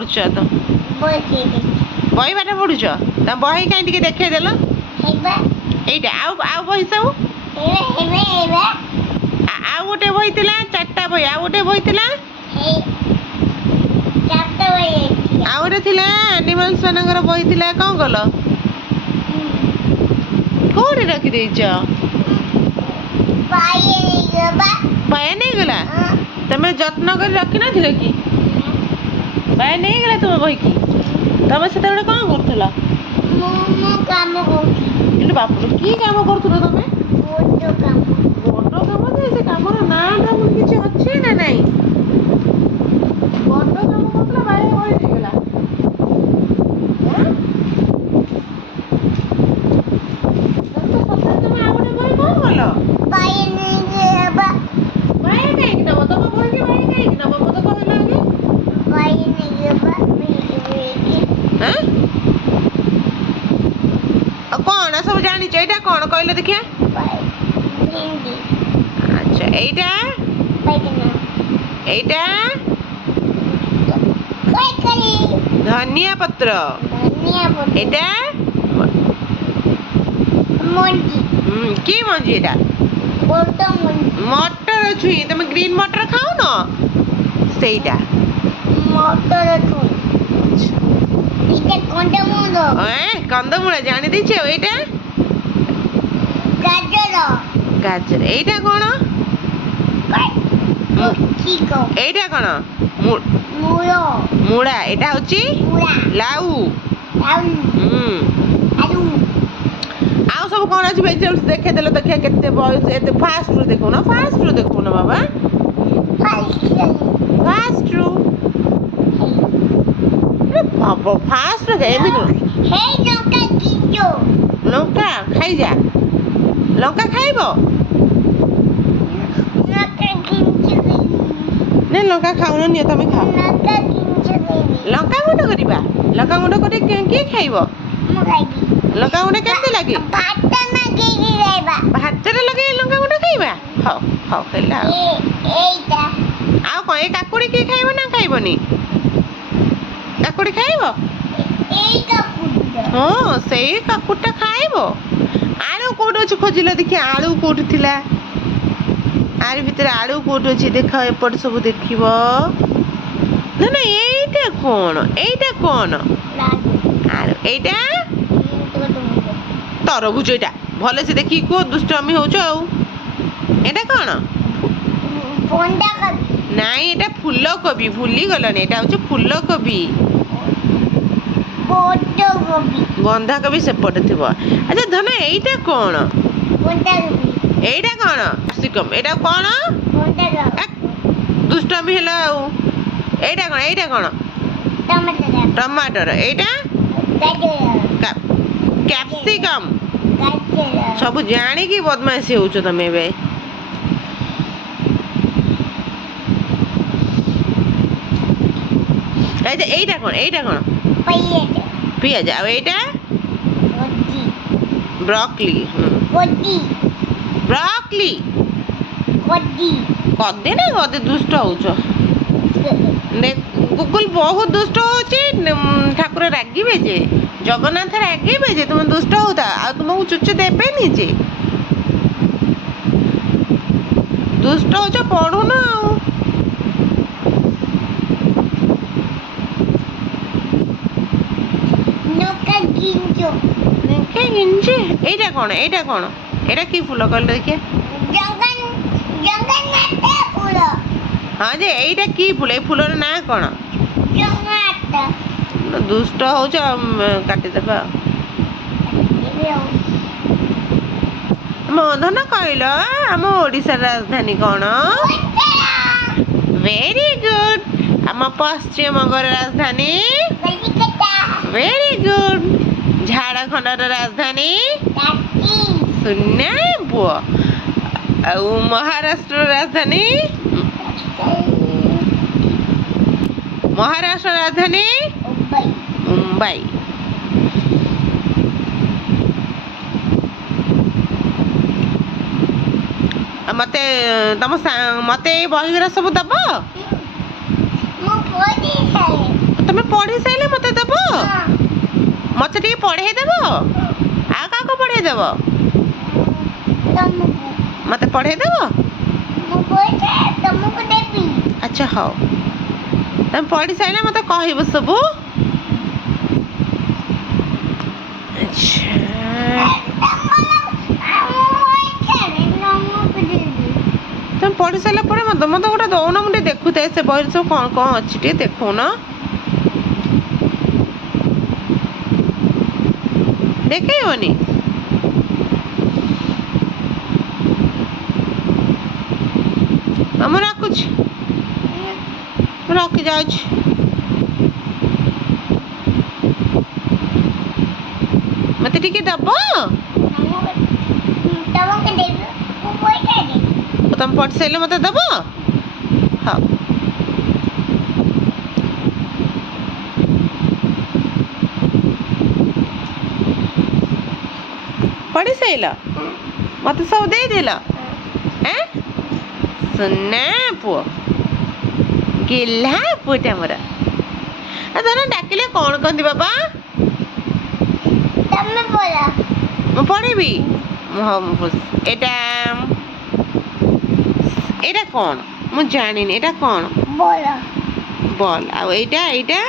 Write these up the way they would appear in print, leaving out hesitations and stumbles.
କରୁଛ ତ? ବହି ପାଠ ପଢୁଛ? ତମ ବହି କାହିଁ ଟିକେ ଦେଖେଇଦେଲ। ଏଇଟା ଆଉ ବହି ସବୁ ଆଉ ଗୋଟେ ବହି ଥିଲା, 4ଟା ବହି। ଆଉ ଗୋଟେ ବହି ଥିଲା, ଆଉ ଗୋଟେ ଥିଲା ଆନିମଲ୍ସ ମାନଙ୍କର ବହି ଥିଲା। କଣ କଲ? କୋଉଠି ରଖିଦେଇଛ? ବାୟା ନେଇଗଲା। ତମେ ଯତ୍ନ କରି ରଖିନଥିଲ କି? ବାୟା ନେଇଗଲା ତୁମ ବହିକି। ତମେ ସେତେବେଳେ କଣ କରୁଥିଲ? କିନ୍ତୁ ବାପୁ କି କାମ କରୁଥିଲ ତମେ? ବଡ କାମ ଯେ ସେ କାମର ନାଁ ଟା କିଛି ଅଛି ନା ନାଇଁ? ବଡ କାମ କରୁଥିଲ, ବାୟା ବହି ନେଇଗଲା। ତମେ ଆଉ ଗୋଟେ ବହି କଣ କଲ? ବାୟା କାହିଁକି ନବ? ତମ ବହିକି ବାୟା କାହିଁକି ନବ? ମତେ କହିଲ ଆଗେ। ଆଉ କଣ ସବୁ ଜାଣିଛ? ଏଇଟା କଣ କହିଲ ଦେଖିଆ? ଆଚ୍ଛା, ଏଇଟା ଧନିଆ ପତ୍ର। ଏଇଟା କି ମଞ୍ଜି? ଏଇଟା ମଟର ଛୁଇଁ। ତମେ ଗ୍ରୀନ ମଟର ଖାଉନ? ସେଇଟା କନ୍ଦମୂଳ ଜାଣିଦେଇଛ। ଏଇଟା ଗାଜର। ଏଇଟା କଣ? ଏଇଟା କଣ? ମୂଳା। ଏଇଟା ହଉଛି ଲାଉ। ଆଉ ସବୁ କଣ ଅଛି ଭେଜିଟେବଲ୍ସ ଦେଖେଇଦେଲ ଦେଖିଆ କେତେ ବୟସ। ଏତେ ଫାଷ୍ଟରୁ ଦେଖୁନ ବାବା। ଫାଷ୍ଟରୁ ଏମିତି ଲଙ୍କା ଖାଇଯା। ଲଙ୍କା ଖାଇବ ନା? ଲଙ୍କା ଖାଉନ, ନିଅ ତମେ ଖାଅ। ଲଙ୍କା ଗୁଣ୍ଡ କରିବା। ଲଙ୍କା ଗୁଣ୍ଡ କରି କିଏ ଖାଇବ? ଲଙ୍କା ଗୁଣ୍ଡ କେମିତି ଲାଗେ? ଭାତରେ ଲଗେଇ ଲଙ୍କା ଗୁଣ୍ଡ ଖାଇବା। ହଉ ହେଲା। ଆଉ କଣ? ଏ କାକୁଡି କିଏ ଖାଇବ ନା ଖାଇବନି? କାକୁଡି ଖାଇବ? ହଁ, ସେଇ କାକୁଡିଟା ଖାଇବ। ଆଳୁ କୋଉଠି ଅଛି ଖୋଜିଲ ଦେଖିଆ। ଆଳୁ କୋଉଠି ଥିଲା? ଆରି ଭିତରେ ଆଳୁ କୋଉଠି ଅଛି ଦେଖ। ଏପଟେ ସବୁ ଦେଖିବ। ନା ଏଇଟା କଣ? ଆଳୁ। ଏଇଟା ତରଭୁଜ। ଏଇଟା ଭଲସେ ଦେଖିକି କୁହ, ଦୁଷ୍ଟମି ହଉଛ ଆଉ। ଏଇଟା କଣ? ନାଇଁ, ଏଇଟା ଫୁଲକୋବି। ଭୁଲିଗଲଣି? ଏଇଟା ହଉଛି ଫୁଲକୋବି। ବନ୍ଧାକୋବି ସେପଟେ ଥିବ। ଆଚ୍ଛା ଧନ, ଏଇଟା କଣ? ଏଇଟା କଣ? କ୍ୟାପ୍ସିକମ୍। ଏଇଟା କଣ? ଦୁଷ୍ଟମି ହେଲା ଆଉ। ଏଇଟା କଣ? ଟମାଟର। ଏଇଟା କ୍ୟାପ୍ସିକମ୍। ସବୁ ଜାଣିକି ବଦମାସି ହଉଛ ତମେ ଏବେ। ଏଇଟା କଣ? ପିଆଜ। ଆଉ ଏଇଟା ବ୍ରୋକଲି। କଦି ନା ଗଦି? ଦୁଷ୍ଟ ହଉଛ। ଗୁଗୁଲ ବହୁତ ଦୁଷ୍ଟ ହଉଛି। ଠାକୁର ରାଗିବେ ଯେ, ଜଗନ୍ନାଥ ରାଗିବେ ଯେ ତୁମେ ଦୁଷ୍ଟ ହଉଥା। ଆଉ ତୁମକୁ ଚୁଚୁ ଦେବେନି ଯେ। ଦୁଷ୍ଟ ହଉଛ, ପଢୁନ ଆଉ। ଏଇଟା କଣ? ଏଇଟା କି ଫୁଲ କହିଲ ଦେଖିଆ? ହଁ ଯେ ଏଇଟା କି ଫୁଲ? ଏଇ ଫୁଲର ନାଁ କଣ? ଦୁଷ୍ଟ ହଉଛ, କାଟିଦେବା। ଧନ କହିଲ ଆମ ଓଡିଶାର ରାଜଧାନୀ କଣ? Very good. ଆମ ପଶ୍ଚିମବଙ୍ଗର ରାଜଧାନୀ? Very good. ଝାଡଖଣ୍ଡର ରାଜଧାନୀ? ଶୂନ୍ୟ ପୁଅ। ଆଉ ମହାରାଷ୍ଟ୍ରର ରାଜଧାନୀ? ମୁମ୍ବାଇ। ମତେ ମତେ ଏଇ ବହିଗୁରା ସବୁ ଦବ? ତମେ ପଢି ସାଇଲେ ମତେ ଦବ? ମତେ ଟିକେ ପଢେଇ ଦେବ? ଆଉ କାହାକୁ ପଢେଇ ଦେବ? ମତେ ପଢେଇ ଦେବ? ଆଚ୍ଛା ହଉ, ତମେ ପଢି ସାଇଲେ ମତେ କହିବ ସବୁ। ଆଚ୍ଛା ତମେ ପଢି ସାରିଲା ପରେ ମତେ ମତେ ଗୋଟେ ଦଉନ, ମୁଁ ଟିକେ ଦେଖୁଥାଏ ସେ ବହିରେ ସବୁ କଣ କଣ ଅଛି, ଟିକେ ଦେଖଉନ। ଦେଖେଇବନି? ମୁଁ ରଖୁଛି, ମୁଁ ରଖି ଯାଉଛି। ମତେ ଟିକେ ଦବ? ତମେ ପଢି ସାରିଲେ ମତେ ଦବ? ହଉ। ପଢି ସାଇଲ? ମତେ ସବୁ ଦେଇଦେଲ? ସୁନା ପୁଅ, ଗେହ୍ଲା ପୁଅଟା ମୋର। ଧର ଡାକିଲେ କଣ କହନ୍ତି ବାବା? ମୁଁ ପଢିବି? ଏଇଟା ଏଇଟା କଣ ମୁଁ ଜାଣିନି, ଏଇଟା କଣ? ବଲ୍। ଆଉ ଏଇଟା ଏଇଟା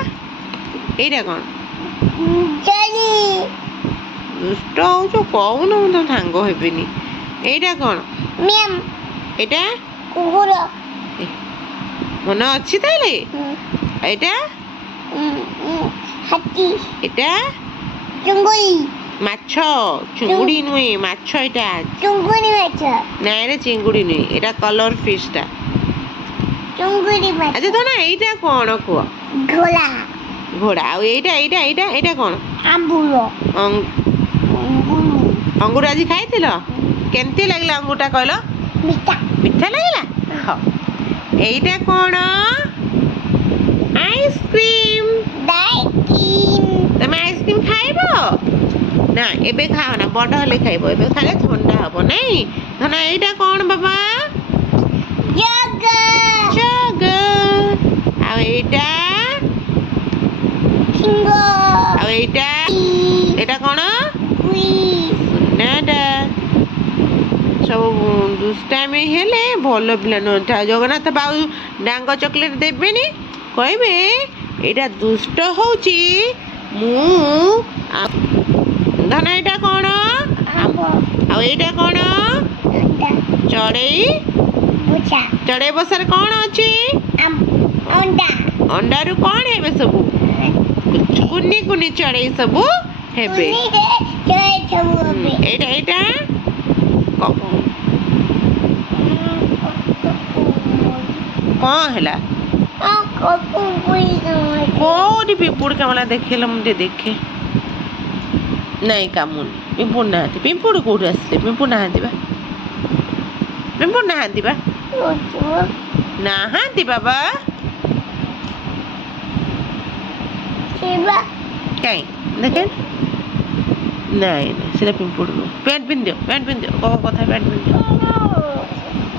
ଏଇଟା କଣ? ଦୁଷ୍ଟ ହଉଛୁ, କହୁନ ମୁଁ ତମ ସାଙ୍ଗ ହେବିନି। ଏଇଟା କଣ? ଏଇଟା ମନେ ଅଛି ତାହେଲେ? ଏଇଟା ଏଇଟା ମାଛ, ଚୁଙ୍ଗୁଡି ନୁହେଁ, ମାଛ ଏଇଟା। ନାଇଁ ରେ, ଚିଙ୍ଗୁଡି ନୁହେଁ, ଏଇଟା କଲର ଫିସ୍ ଟା। ଆଚ୍ଛା ଧର ଏଇଟା କଣ କୁହ? ଘୋଡା। ଆଉ ଏଇଟା ଏଇଟା ଏଇଟା ଏଇଟା କଣ? ଅଙ୍ଗୁର ଆଜି ଖାଇଥିଲ? କେମିତି ଲାଗିଲା ଅଙ୍ଗୁରଟା କହିଲ? ମିଠା ଲାଗିଲା? ହଉ। ଏଇଟା କଣ? ଆଇସ୍କ୍ରିମ। ତମେ ଆଇସ୍କ୍ରିମ ଖାଇବ? ନା ଏବେ ଖାଅନା, ବଡ ହେଲେ ଖାଇବ, ଏବେ ଖାଇଲେ ଥଣ୍ଡା ହବ ନାଇଁ। ଧନ ଏଇଟା କଣ ବାବା? ଜଗ। ଆଉ ଏଇଟା? ଆଉ ଏଇଟା ଏଇଟା କଣ? ସୁନାଟା। ସବୁ ଦୁଷ୍ଟାମି ହେଲେ ଭଲ ପିଲା ନୁହଁ। ଜଗନ୍ନାଥ ବାବୁ ଡାଙ୍ଗ ଚକୋଲେଟ ଦେବେନି, କହିବେ ଏଇଟା ଦୁଷ୍ଟ ହଉଛି। ମୁଁ ଧନ ଏଇଟା କଣ? ଆଉ ଏଇଟା କଣ? ଚଢେଇ। ଚଢେଇ ବସାରେ କଣ ଅଛି? ଅଣ୍ଡାରୁ କଣ ହେବେ ସବୁ? କୁନି କୁନି ଚଢେଇ ସବୁ ହେବେ। ଏଇଟା ଏଇଟା କଣ ହେଲା? କୋଉଠି ପିମ୍ପୁଡି କାମୁଡିଲା ଦେଖେଇଲ, ମୁଁ ଟିକେ ଦେଖେ। ନାଇଁ କାମୁଡିନି, ପିମ୍ପୁଡି ନାହାନ୍ତି। ପିମ୍ପୁଡି କୋଉଠି ଆସିଲେ? ପିମ୍ପୁଡି ନାହାନ୍ତି ବା, ପିମ୍ପୁଡି ନାହାନ୍ତି ବା, ନାହାନ୍ତି ବାବା। କାଇଁ ଦେଖେ। ନାଇଁ ନାଇଁ, ସେଟା ପିମ୍ପୁଡି ନୁହଁ। ପ୍ୟାଣ୍ଟ ପିନ୍ଧିଦିଅ, ପ୍ୟାଣ୍ଟ ପିନ୍ଧିଦିଅ, କଥା ପ୍ୟାଣ୍ଟ ପିନ୍ଧିଦିଅ।